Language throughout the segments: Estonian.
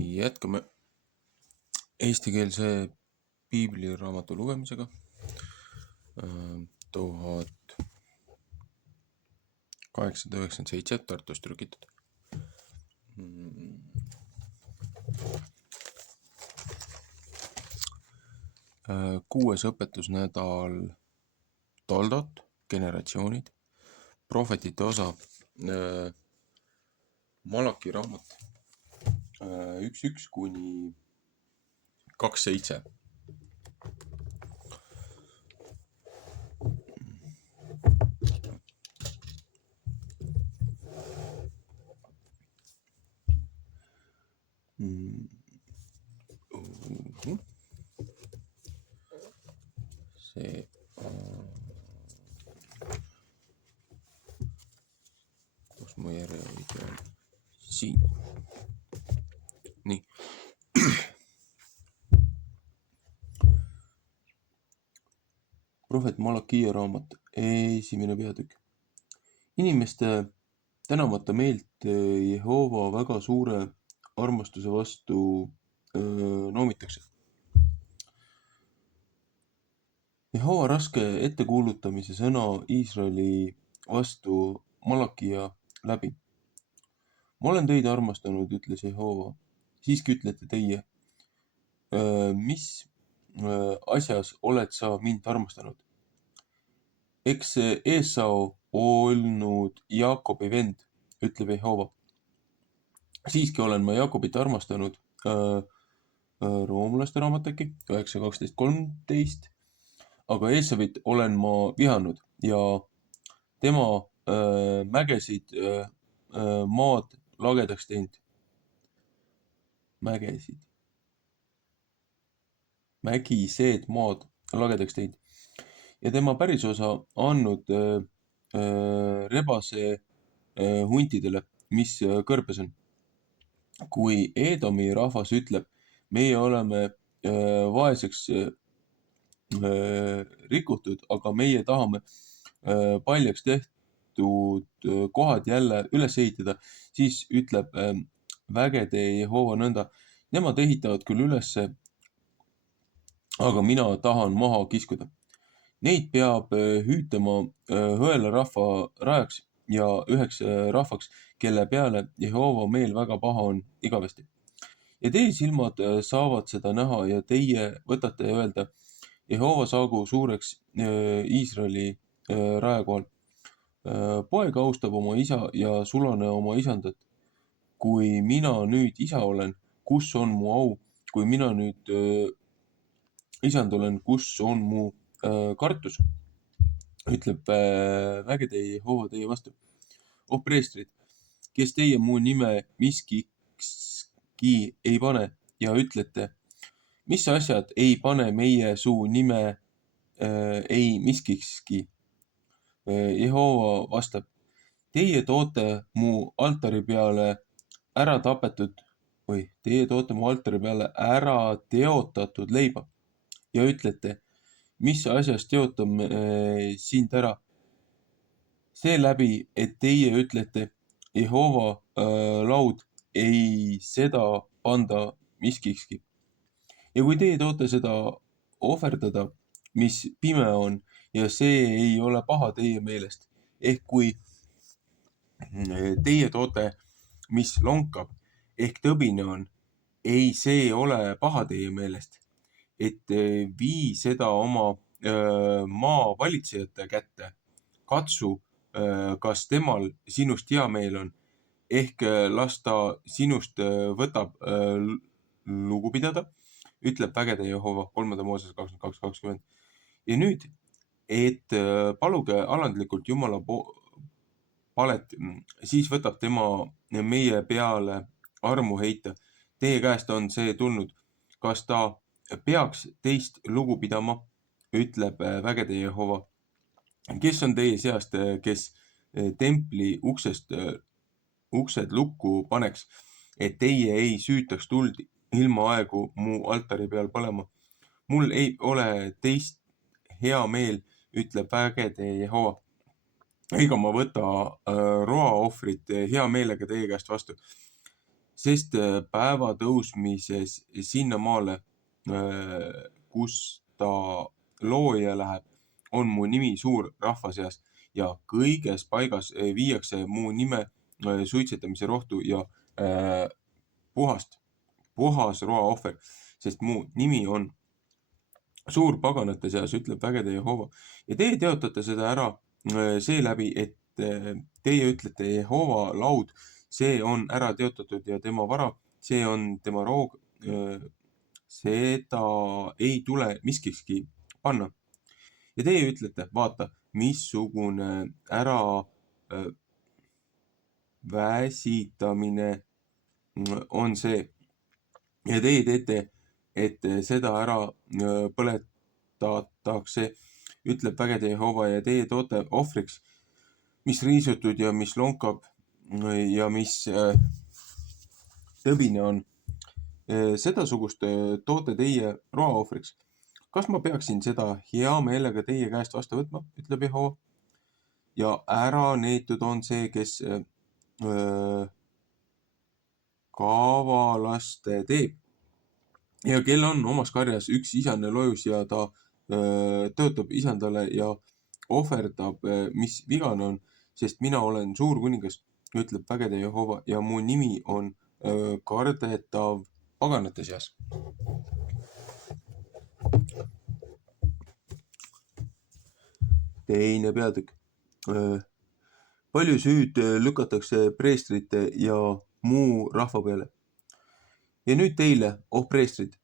Jätkame eestikeelse piibliraamatu lugemisega. 1897 Tartus trükitud. Kuues õpetusnädal Toldot, generatsioonid, prohvetite osa, Malaki raamat 1.1 kuni 2.7. See kus mu järjehoid on? Siin. Nii. Prohvet Malakia raamat, 1. peatükk. Inimeste tänamata meelt Jehova väga suure armastuse vastu noomitakse. Jehova raske ettekuulutamise sõna Iisraeli vastu Malakia läbi. Ma olen teid armastanud, ütles Jehova. Siiski ütlete teie, mis asjas oled sa mind armastanud? Eks Esau olnud Jaakobi vend, ütleb Jehova. Siiski olen ma Jaakobit armastanud, roomlaste raamat äkki, 9.12.13, aga Esavit olen ma vihanud ja tema mägesid maad lagedaks teinud. Mägised maad lagedaks teinud. Ja tema pärisosa andnud rebase huntidele, mis kõrbes on. Kui Edomi rahvas ütleb, meie oleme vaeseks rikutud, aga meie tahame paljaks tehtud kohad jälle üles ehitada, siis ütleb vägede Jehova nõnda. Nemad ehitavad küll ülesse, aga mina tahan maha kiskuda. Neid peab hüütama hõela rahva rajaks ja üheks rahvaks, kelle peale Jehova meel väga paha on igavesti. Ja teie silmad saavad seda näha ja teie võtate ja öelda, Jehova saagu suureks Iisraeli rajakohal. Poeg austab oma isa ja sulane oma isandat. Kui mina nüüd isa olen, kus on mu au? Kui mina nüüd isand olen, kus on mu kartus? Ütleb vägede Jehova teie vastu. Oh preestrid, kes teie mu nime miskikski ei pane ja ütlete, mis asjad ei pane meie suu nime ei miskikski? Jehova vastab, teie toote mu altari peale ära teotatud leiba ja ütlete, mis asjast teotame sind ära? Seeläbi, et teie ütlete, Jehova laud ei seda panda miskikski. Ja kui teie toote seda ohverdada, mis pime on, ja see ei ole paha teie meelest, ehk kui teie toote, mis lonkab, ehk tõbine on, ei see ole paha teie meelest, et vii seda oma maa valitsejate kätte, katsu, kas temal sinust hea meel on, ehk las ta sinust võtab lugu pidada, ütleb vägede Jehova 3. Mooses 22.20. Ja nüüd, et paluge alandlikult Jumala palet, siis võtab tema meie peale armu heita. Teie käest on see tulnud. Kas ta peaks teist lugu pidama, ütleb vägede Jehova. Kes on teie seast, kes templi uksed lukku paneks, et teie ei süütaks tuld ilma aegu mu altari peal põlema? Mul ei ole teist hea meel, ütleb vägede Jehova. ega ma võta roaohvrit hea meelega teie käest vastu, sest päeva tõusmises sinnamaale, kus ta looja läheb, on mu nimi suur rahva seas ja kõiges paigas viiakse mu nime suitsetamise rohtu ja puhas roaohver, sest mu nimi on suur paganate seas, ütleb vägede Jehova. ja teie teotate seda ära seeläbi, et teie ütlete Jehova laud, see on ära teotatud ja tema vara, see on tema roog, seda ei tule miskikski panna. ja teie ütlete, vaata, missugune ära väsitamine on see. ja teie teete, et seda ära põletatakse, ütleb vägede Jehova, ja teie toote ohvriks, mis riisutud ja mis lonkab ja mis tõbine on. Sedasugust toote teie roaohvriks. kas ma peaksin seda hea meelega teie käest vastu võtma, ütleb Jehova. ja ära neetud on see, kes kavalaste teeb ja kel on omas karjas üks isane lojus ja ta töötab isandale ja ohverdab, mis vigane on, sest mina olen suur kuningas, ütleb vägede Jehova, ja mu nimi on kardetav paganate seas. teine peatükk. palju süüd lükatakse preestrite ja muu rahva peale. ja nüüd teile, oh preestrid,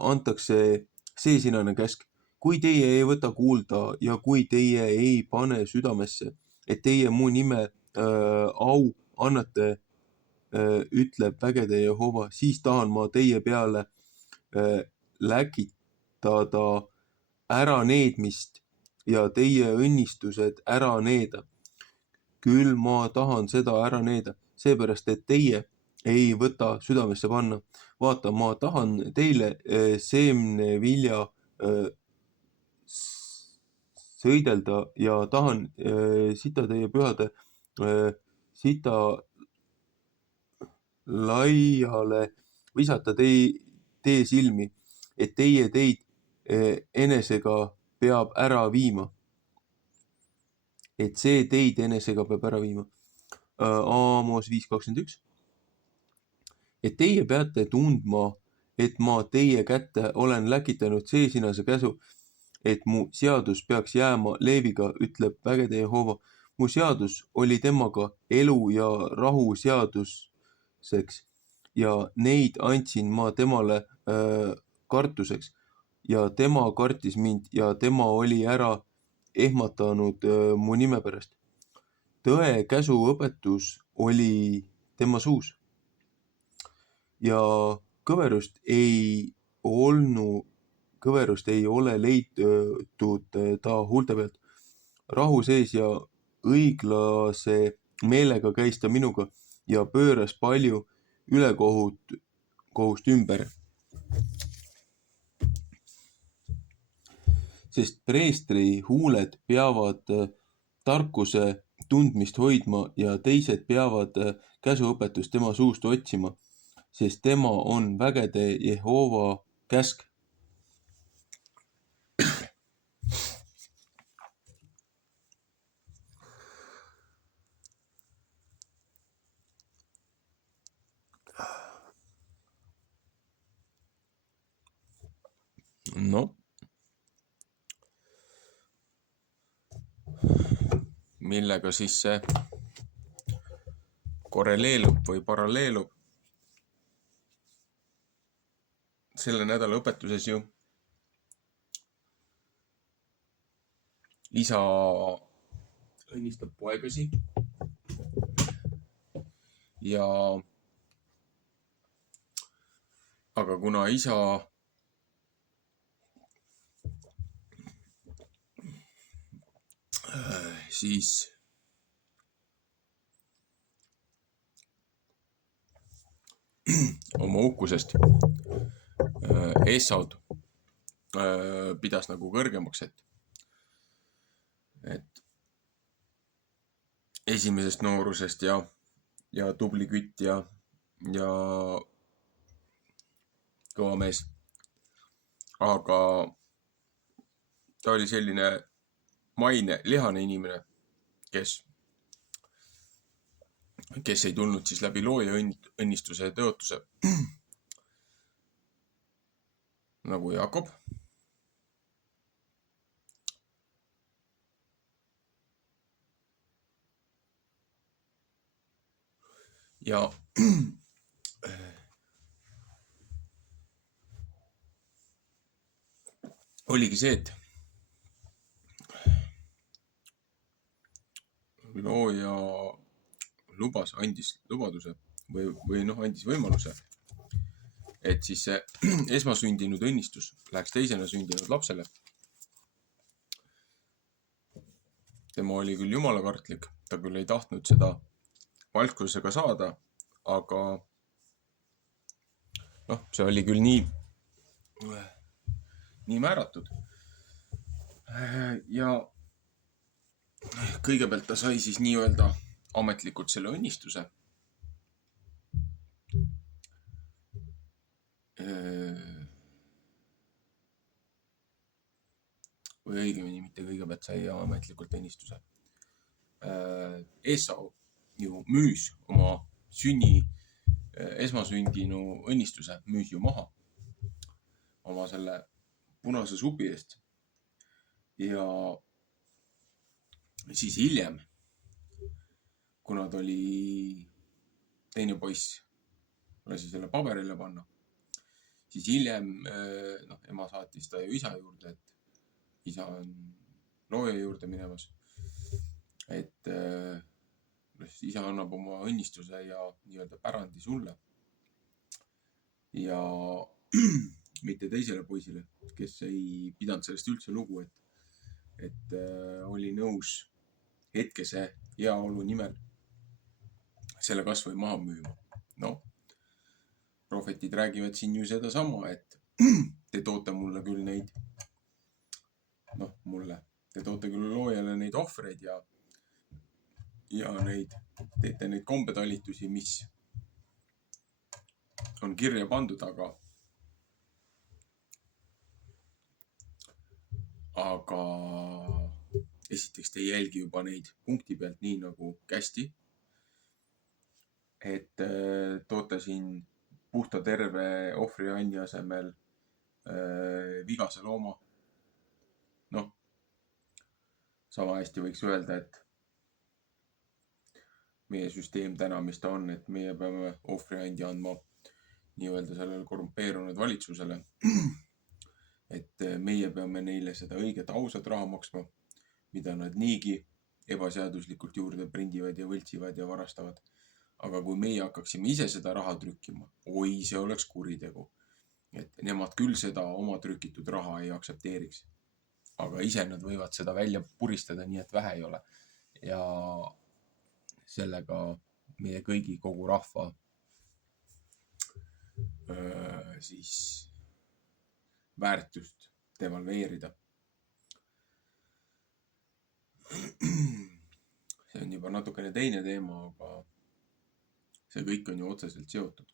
antakse see sinane käsk. kui teie ei võta kuulda ja kui teie ei pane südamesse, et teie mu nime au annate, ütleb vägede Jehova, siis tahan ma teie peale läkitada ära needmist ja teie õnnistused ära needa. küll ma tahan seda ära needa, seepärast et teie ei võta südamesse panna. vaata, ma tahan teile seemnevilja sõidelda ja tahan sita teie pühade sita laiale visata teie silmi, et teie teid enesega peab ära viima. et see teid enesega peab ära viima. Aamos 5.21. et teie peate tundma, et ma teie kätte olen läkitanud seesinase käsu, et mu seadus peaks jääma Leeviga, ütleb vägede Jehova. mu seadus oli temaga elu ja rahu seaduseks ja neid andsin ma temale kartuseks ja tema kartis mind ja tema oli ära ehmatanud mu nime pärast. tõe käsu õpetus oli tema suus ja kõverust ei ole leitud ta huulte pealt. rahu sees ja õiglase meelega käis ta minuga ja pööras palju ülekohust ümber. sest preestri huuled peavad tarkuse tundmist hoidma ja teised peavad käsuõpetust tema suust otsima, sest tema on vägede Jehova käsk. no, millega siis see korreleelub või paralleelub selle nädala õpetuses ju isa õnnistab poegasi ja aga kuna isa siis oma uhkusest Esaud pidas nagu kõrgemaks, et esimesest noorusest ja tubli kütt ja kõva mees. Aga ta oli selline maine, lihane inimene, kes ei tulnud siis läbi looja õnnistuse ja tõotuse nagu Jakob. Ja oligi see, et looja andis lubaduse või andis võimaluse, et siis see esmasündinud õnnistus läheks teisena sündinud lapsele. Tema oli küll jumalakartlik, ta küll ei tahtnud seda valkusega saada, aga see oli küll nii määratud. Ja kõigepealt ta sai siis nii-öelda ametlikult selle õnnistuse. Või õigemini mitte kõigepealt sai ametlikult õnnistuse. Esau ju müüs oma esmasündinu õnnistuse, müüs ju maha oma selle punase supi eest. Ja siis hiljem, kuna ta oli teine poiss, lasi selle paberile panna, siis hiljem ema saatis ta ju isa juurde, et isa on looja juurde minemas, et isa annab oma õnnistuse ja nii-öelda pärandi sulle ja mitte teisele poisile, kes ei pidanud sellest üldse lugu, et oli nõus hetkese heaolu nimel selle kasvõi maha müüma. Prohvetid räägivad siin ju sedasama, et te toote mulle küll neid, te toote küll loojale neid ohvreid ja teete neid kombetalitusi, mis on kirja pandud, aga esiteks te ei jälgi juba neid punkti pealt nii nagu kästi, et toote siin puhta terve ohvrianni asemel vigase looma. Sama hästi võiks öelda, et meie süsteem täna, mis ta on, et meie peame ohvriandi andma nii-öelda sellele korrumpeerunud valitsusele, et meie peame neile seda õiget ausat raha maksma, mida nad niigi ebaseaduslikult juurde prindivad ja võltsivad ja varastavad. Aga kui meie hakkaksime ise seda raha trükkima, see oleks kuritegu. Et nemad küll seda oma trükitud raha ei aktsepteeriks. Aga ise nad võivad seda välja puristada nii, et vähe ei ole. Ja sellega meie kõigi kogu rahva siis väärtust devalveerida. See on juba natukene teine teema, aga see kõik on ju otseselt seotud.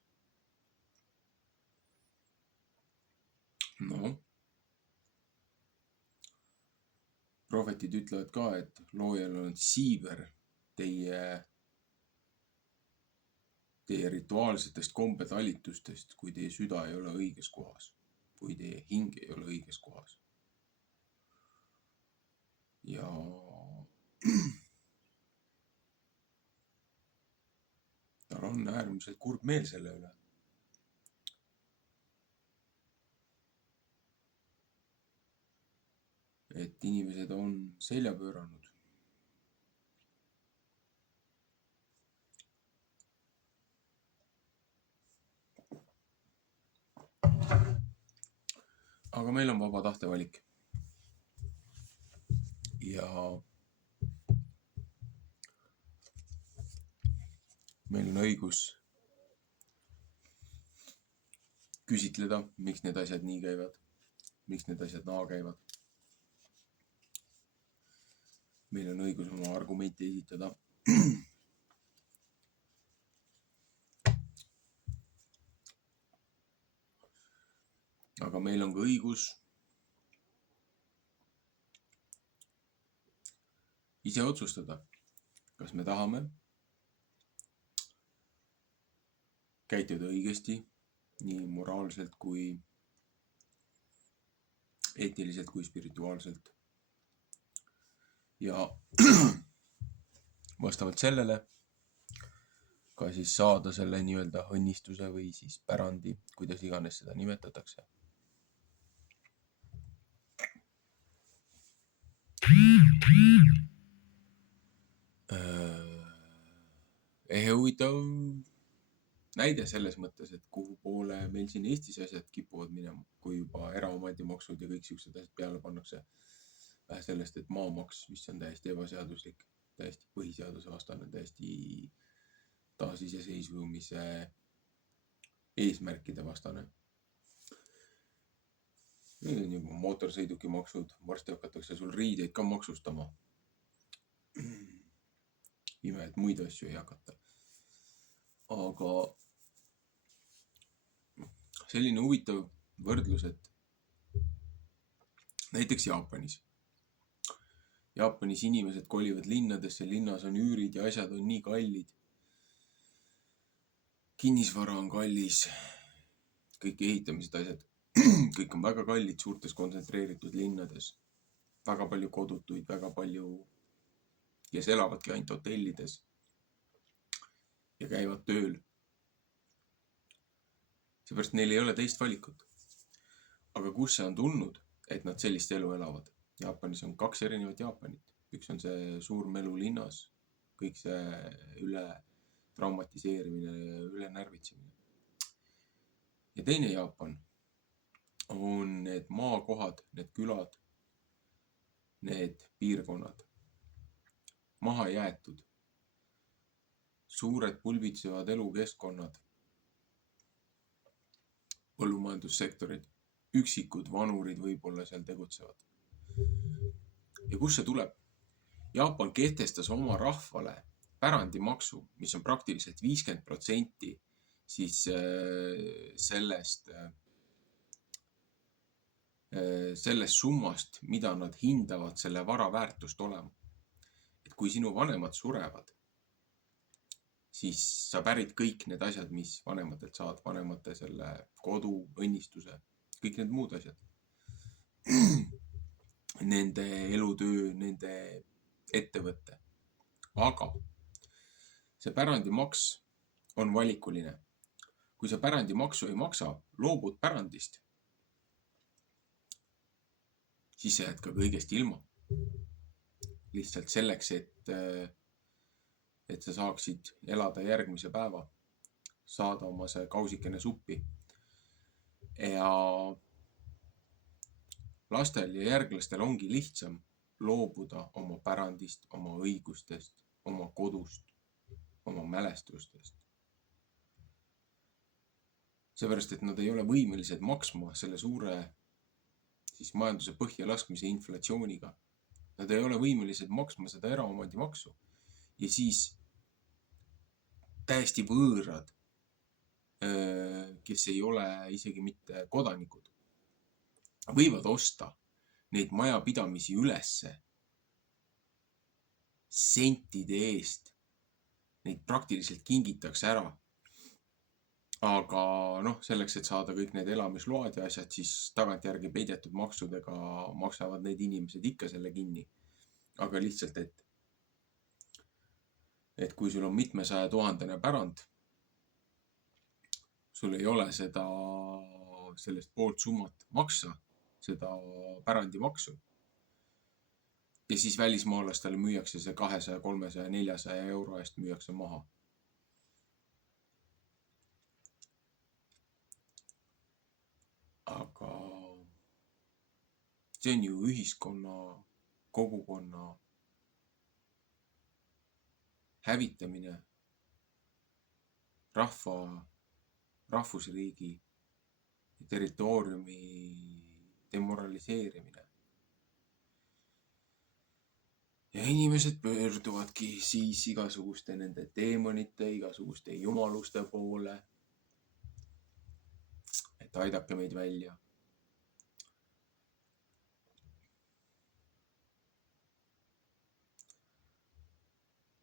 Prohvetid ütlevad ka, et loojal on siiver teie rituaalsetest kombetalitustest, kui teie süda ei ole õiges kohas, kui teie hing ei ole õiges kohas. Ja tal on äärmiselt kurb meel selle üle. Et inimesed on selja pööranud. Aga meil on vaba tahtevalik. Ja meil on õigus küsitleda, miks need asjad nii käivad, miks need asjad naa käivad. Meil on õigus oma argumente esitada aga meil on ka õigus ise otsustada, kas me tahame käituda õigesti, nii moraalselt kui eetiliselt kui spirituaalselt. Ja vastavalt sellele ka siis saada selle nii-öelda õnnistuse või siis pärandi, kuidas iganes seda nimetatakse. Huvitav näide selles mõttes, et kuhu poole meil siin Eestis asjad kipuvad minema, kui juba eraomandimaksud ja kõik siuksed asjad peale pannakse. Vähe sellest, et maamaks, mis on täiesti ebaseaduslik, täiesti põhiseaduse vastane, täiesti taasiseseisvumise eesmärkide vastane. Need on juba mootorsõidukimaksud, varsti hakatakse sul riideid ka maksustama. Ime, et muid asju ei hakata. Aga selline huvitav võrdlus, et näiteks Jaapanis inimesed kolivad linnadesse, linnas on üürid ja asjad on nii kallid. Kinnisvara on kallis, kõik ehitamised asjad, kõik on väga kallid suurtes kontsentreeritud linnades. Väga palju kodutuid, väga palju, kes elavadki ainult hotellides ja käivad tööl. Seepärast neil ei ole teist valikut. Aga kus see on tulnud, et nad sellist elu elavad? Jaapanis on 2 erinevat Jaapanit. Üks on see suur melu linnas, kõik see üle traumatiseerimine ja üle närvitsemine. Ja teine Jaapan on need maakohad, need külad, need piirkonnad, maha jäetud, suured pulbitsevad elukeskkonnad, põllumajandussektorid, üksikud vanurid võib-olla seal tegutsevad. Ja kus see tuleb? Jaapan kehtestas oma rahvale pärandimaksu, mis on praktiliselt 50% siis sellest summast, mida nad hindavad selle vara väärtust olema. Et kui sinu vanemad surevad, siis sa pärid kõik need asjad, mis vanematelt saad, vanemate selle kodu, õnnistuse, kõik need muud asjad. Nende elutöö, nende ettevõtte. Aga see pärandimaks on valikuline. Kui sa pärandimaksu ei maksa, loobud pärandist, siis sa jääd ka kõigest ilma. Lihtsalt selleks, et sa saaksid elada järgmise päeva, saada oma see kausikene suppi. Ja lastel ja järglastel ongi lihtsam loobuda oma pärandist, oma õigustest, oma kodust, oma mälestustest. Seepärast, et nad ei ole võimelised maksma selle suure siis majanduse põhja laskmise inflatsiooniga. Nad ei ole võimelised maksma seda eraomandimaksu. Ja siis täiesti võõrad, kes ei ole isegi mitte kodanikud, võivad osta neid majapidamisi ülesse sentide eest. Neid praktiliselt kingitakse ära. Aga selleks, et saada kõik need elamisload ja asjad, siis tagantjärgi peidetud maksudega maksavad need inimesed ikka selle kinni. Aga lihtsalt, et kui sul on mitmesaja 000 pärand, sul ei ole sellest poolt summat maksa, seda pärandimaksu. Ja siis välismaalastele müüakse see 200, 300, 400 euro eest müüakse maha. Aga see on ju ühiskonna, kogukonna hävitamine, rahvusriigi territooriumi demoraliseerimine. ja inimesed pöörduvadki siis igasuguste nende teemonite, igasuguste jumaluste poole, et aidake meid välja.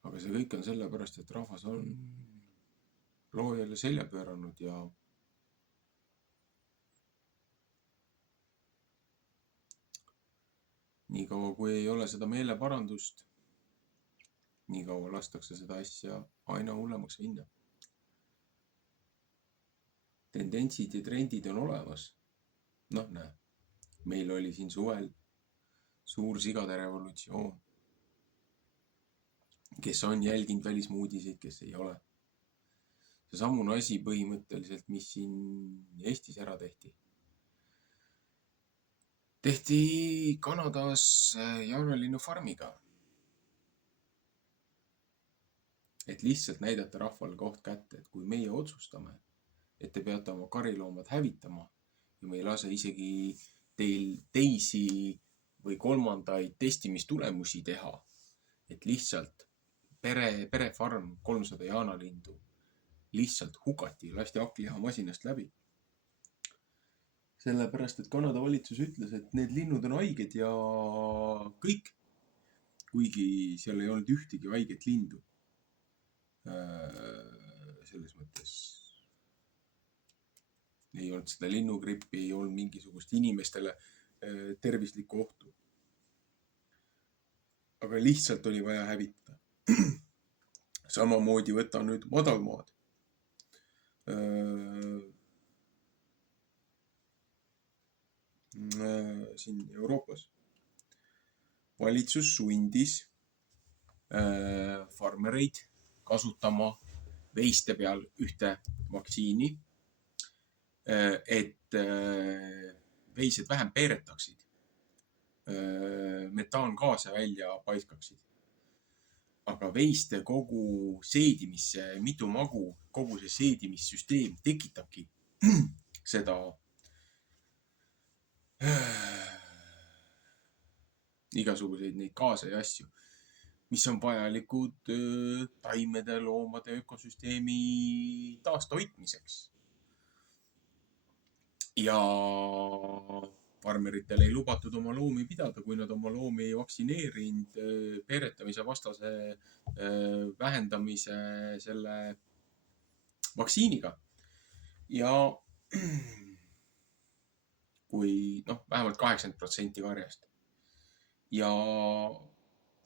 Aga see kõik on sellepärast, et rahvas on loojale selja pööranud ja niikaua kui ei ole seda meeleparandust, niikaua lastakse seda asja aina hullemaks minna. Tendentsid ja trendid on olemas. Noh, näe, meil oli siin suvel suur sigade revolutsioon. Kes on jälginud välismuudiseid, kes ei ole. See samune asi põhimõtteliselt, mis siin Eestis ära tehti. Tehti Kanadas jaanalinnufarmiga. Et lihtsalt näidata rahvale koht kätte, et kui meie otsustame, et te peate oma kariloomad hävitama ja me ei lase isegi teil teisi või kolmandaid testimistulemusi teha, et lihtsalt perefarm 300 jaanalindu lihtsalt hukati, lasti hakkliha-masinast läbi. Sellepärast, et Kanada valitsus ütles, et need linnud on haiged ja kõik, kuigi seal ei olnud ühtegi haiget lindu. Selles mõttes ei olnud seda linnugrippi, ei olnud mingisugust inimestele tervislikku ohtu. Aga lihtsalt oli vaja hävitada. Samamoodi võta nüüd madalmaad. Siin Euroopas valitsus sundis farmereid kasutama veiste peal ühte vaktsiini, et veised vähem peeretaksid, metaangaase välja paiskaksid. Aga veiste kogu seedimisse, mitu magu, kogu see seedimissüsteem tekitabki seda igasuguseid neid gaase ja asju, mis on vajalikud taimede, loomade ökosüsteemi taastoitmiseks. Ja farmeritel ei lubatud oma loomi pidada, kui nad oma loomi ei vaktsineerinud peeretamise vastase vähendamise selle vaktsiiniga. Ja kui vähemalt 80% karjast. Ja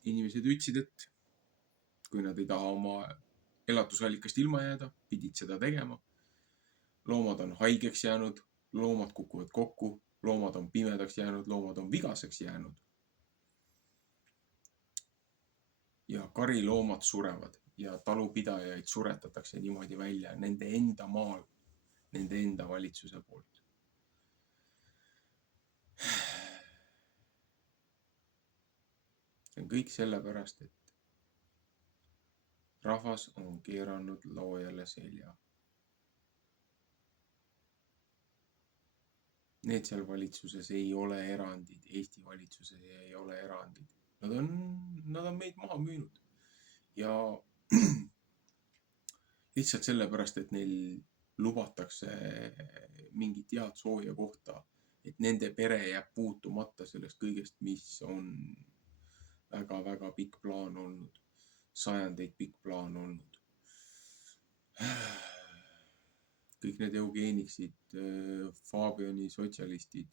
inimesed ütlesid, et kui nad ei taha oma elatusallikast ilma jääda, pidid seda tegema. Loomad on haigeks jäänud, loomad kukuvad kokku, loomad on pimedaks jäänud, loomad on vigaseks jäänud. Ja kariloomad surevad ja talupidajaid suretatakse niimoodi välja nende enda maal, nende enda valitsuse poolt. See on kõik sellepärast, et rahvas on keeranud loojale selja. Need seal valitsuses ei ole erandid, Eesti valitsuses ei ole erandid. Nad on meid maha müünud. Ja lihtsalt sellepärast, et neil lubatakse mingit head sooja kohta, et nende pere jääb puutumata sellest kõigest, mis on väga-väga pikk plaan olnud. Sajandeid pikk plaan olnud. Kõik need eugeeniksid, Fabiani sotsialistid,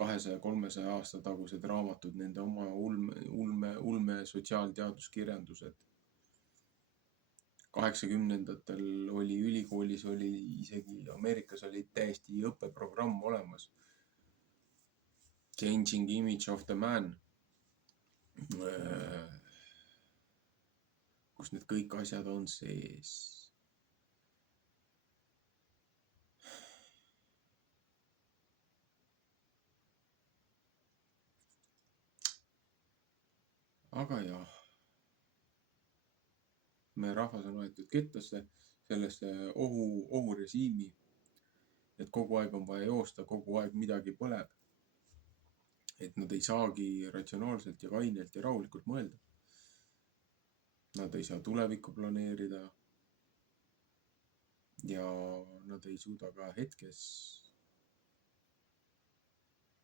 200-300 aasta tagused raamatud, nende oma ulme sotsiaalteaduskirjandused. 80-ndatel oli ülikoolis, oli isegi Ameerikas oli täiesti õppeprogramm olemas. Changing Image of the Man. Kus need kõik asjad on sees. Aga jah, me rahvas on aetud kettasse, sellesse ohurežiimi, et kogu aeg on vaja joosta, kogu aeg midagi põleb. et nad ei saagi ratsionaalselt ja kainelt ja rahulikult mõelda. Nad ei saa tulevikku planeerida ja nad ei suuda ka hetkes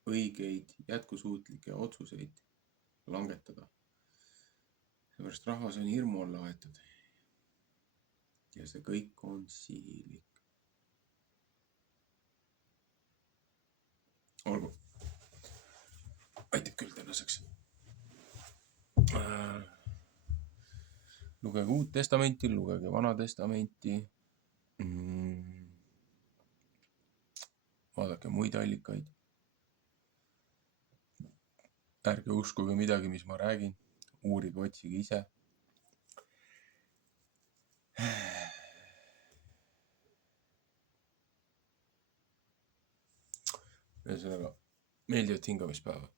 õigeid jätkusuutlikke otsuseid langetada. Seepärast rahvas on hirmu alla aetud. Ja see kõik on sihilik. Olgu. Aitab küll tänaseks. Lugege Uut Testamenti, lugege Vana Testamenti. Vaadake muid allikaid. Ärge uskuge midagi, mis ma räägin. Uurige, otsige ise. Ühesõnaga, meeldivat hingamispäeva.